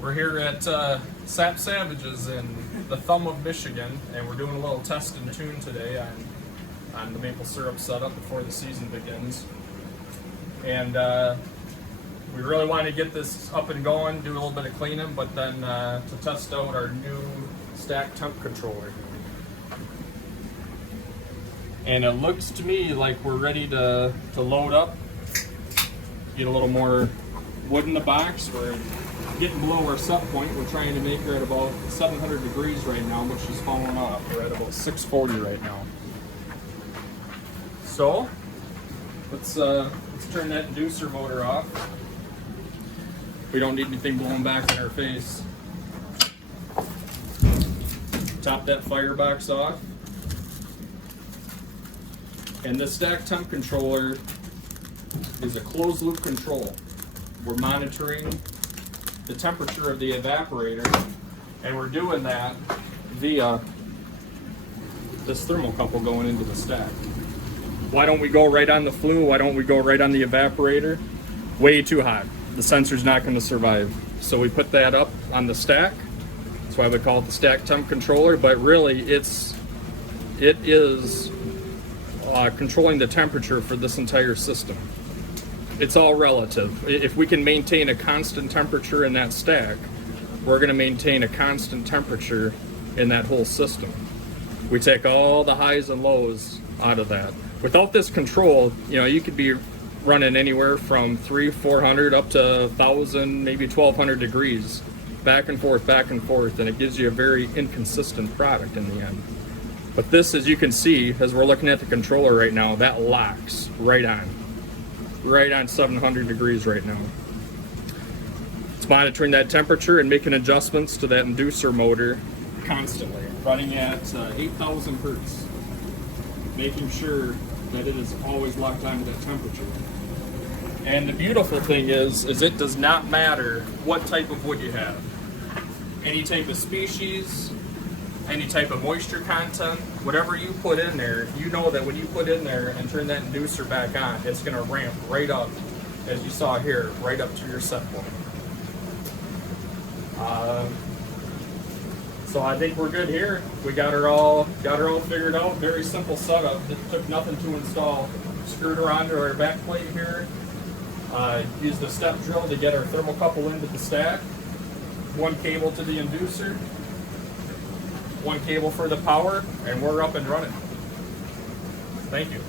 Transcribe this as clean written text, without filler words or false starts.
We're here at Sap Savages in the thumb of Michigan, and we're doing a little test and tune today on the maple syrup setup before the season begins. And we really want to get this up and going, do a little bit of cleaning, but then to test out our new Stack Temp Controller. And it looks to me like we're ready to load up, get a little more wood in the box. We're getting below our set point. We're trying to make her at about 700 degrees right now, but she's falling off. We're at about 640 right now. So let's turn that inducer motor off. We don't need anything blowing back in our face. Top that firebox off. And this Stack Temp Controller is a closed loop control. We're monitoring the temperature of the evaporator, and we're doing that via this thermocouple going into the stack. Why don't we go right on the flue? Why don't we go right on the evaporator? Way too hot. The sensor's not going to survive. So we put that up on the stack. That's why we call it the Stack Temp Controller, but really it is controlling the temperature for this entire system. It's all relative. If we can maintain a constant temperature in that stack, we're going to maintain a constant temperature in that whole system. We take all the highs and lows out of that. Without this control, you could be running anywhere from 300-400 up to 1,000, maybe 1,200 degrees, back and forth, and it gives you a very inconsistent product in the end. But this, as you can see, as we're looking at the controller right now, that locks right on 700 degrees right now. It's monitoring that temperature and making adjustments to that inducer motor constantly, running at 8,000 hertz, making sure that it is always locked onto that temperature. And the beautiful thing is it does not matter what type of wood you have. Any type of species, any type of moisture content, whatever you put in there, you know that when you put in there and turn that inducer back on, it's going to ramp right up, as you saw here, right up to your set point. So I think we're good here. We got her all figured out. Very simple setup. It took nothing to install. Screwed her onto our back plate here. Used a step drill to get our thermocouple into the stack. One cable to the inducer. One cable for the power, and we're up and running. Thank you.